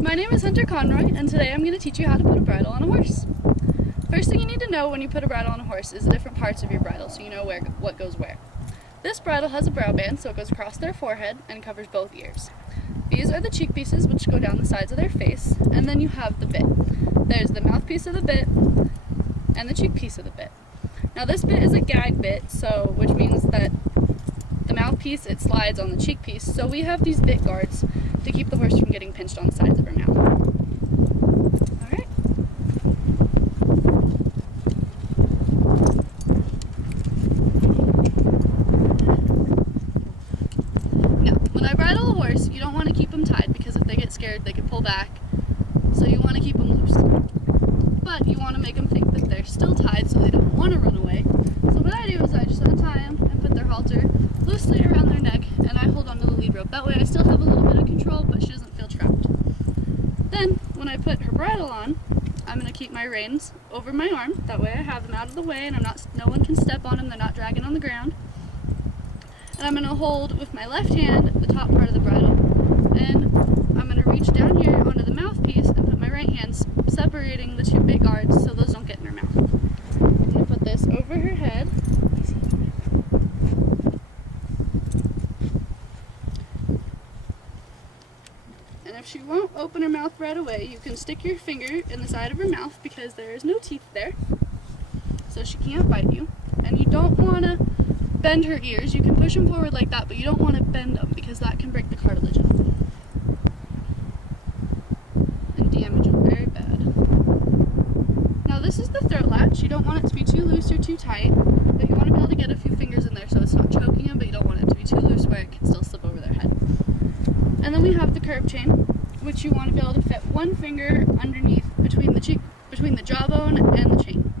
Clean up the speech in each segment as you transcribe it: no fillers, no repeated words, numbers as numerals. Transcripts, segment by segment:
My name is Hunter Conroy, and today I'm going to teach you how to put a bridle on a horse. First thing you need to know when you put a bridle on a horse is the different parts of your bridle, so you know what goes where. This bridle has a brow band, so it goes across their forehead and covers both ears. These are the cheek pieces, which go down the sides of their face, and then you have the bit. There's the mouthpiece of the bit and the cheek piece of the bit. Now this bit is a gag bit, which means that the mouthpiece, it slides on the cheek piece, so we have these bit guards to keep the horse from getting pinched on the sides of her mouth. Alright. Now, when I bridle a horse, you don't want to keep them tied because if they get scared, they can pull back. So you want to keep them loose. But you want to make them think that they're still tied so they don't want to run away. So what I do is I just untie them and put their halter loosely around their neck, and I hold onto the lead rope. That way I still have a little bit of control, but she doesn't feel trapped. Then, when I put her bridle on, I'm going to keep my reins over my arm. That way I have them out of the way and no one can step on them, they're not dragging on the ground. And I'm going to hold with my left hand the top part of the bridle, and I'm going to reach down here onto the mouthpiece and put my right hand separating the two bit guards so those don't get in her mouth. I'm going to put this over her head. And if she won't open her mouth right away, you can stick your finger in the side of her mouth because there is no teeth there, so she can't bite you. And you don't want to bend her ears. You can push them forward like that, but you don't want to bend them because that can break the cartilage in them and damage them very bad. Now this is the throat latch. You don't want it to be too loose or too tight, but you want to be able to get a few fingers in there so it's not choking them, but you don't want it to be too loose where it can still slip over their head. And then we have the curb chain, which you want to be able to fit one finger underneath between the jawbone and the chain.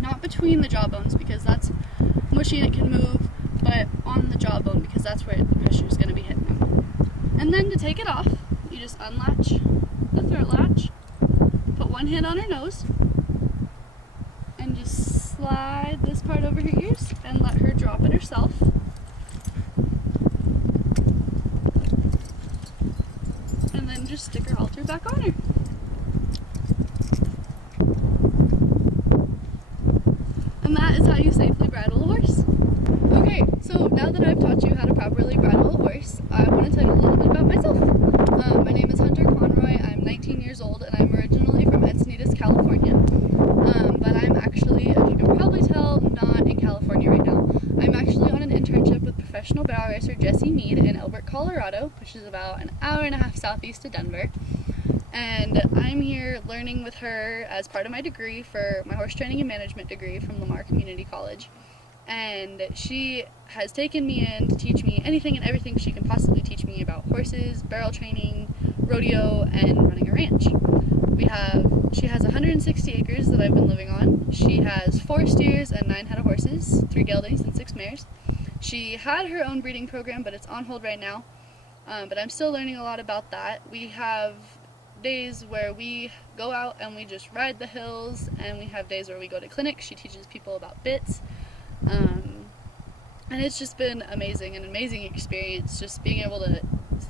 Not between the jawbones because that's mushy and it can move, but on the jawbone because that's where the pressure is going to be hitting them. And then to take it off, you just unlatch the throat latch, put one hand on her nose, and just slide this part over her ears and let her drop it herself. And then just stick her halter back on her. And that is how you safely bridle a horse. Okay, so now that I've taught you how to properly bridle a horse, I want to tell you a little bit about myself. My name is Hunter Conroy, I'm 19 years old, and I'm originally from Encinitas, California. But I'm actually, as you can probably tell, not in California right now. I'm actually on an internship with professional barrel racer Jessie Mead in Elbert, Colorado, which is about an hour and a half southeast of Denver. And I'm here learning with her as part of my degree for my horse training and management degree from Lamar Community College. And she has taken me in to teach me anything and everything she can possibly teach me about horses, barrel training, rodeo, and running a ranch. She has 160 acres that I've been living on. She has 4 steers and 9 head of horses, 3 geldings and 6 mares. She had her own breeding program, but it's on hold right now. But I'm still learning a lot about that. We have days where we go out and we just ride the hills, and we have days where we go to clinics. She teaches people about bits. And it's just been an amazing experience just being able to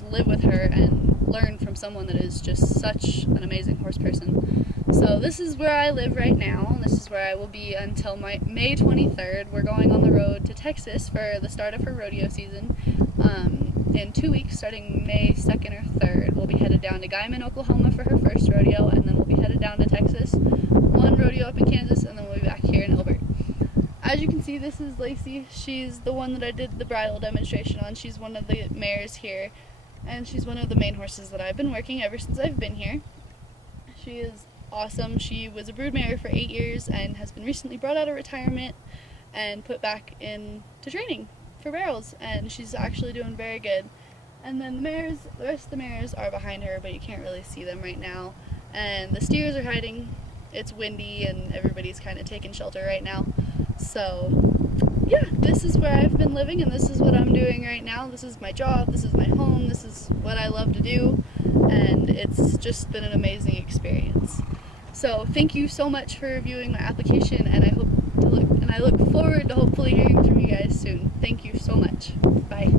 live with her and learn from someone that is just such an amazing horse person. So this is where I live right now, and this is where I will be until May 23rd. We're going on the road to Texas for the start of her rodeo season. In 2 weeks, starting May 2nd or 3rd, we'll be headed down to Guyman, Oklahoma for her first rodeo, and then we'll be headed down to Texas, one rodeo up in Kansas, and then we'll be back here in Elbert. As you can see, this is Lacey. She's the one that I did the bridle demonstration on. She's one of the mares here, and she's one of the main horses that I've been working ever since I've been here. She is awesome. She was a broodmare for 8 years and has been recently brought out of retirement and put back into training for barrels, and she's actually doing very good. And then the rest of the mares are behind her, but you can't really see them right now. And the steers are hiding. It's windy and everybody's kind of taking shelter right now. So yeah, this is where I've been living, and this is what I'm doing right now. This is my job, this is my home, this is what I love to do, and it's just been an amazing experience. So thank you so much for reviewing my application, and I look forward to hopefully hearing from you guys soon. Thank you so much. Bye.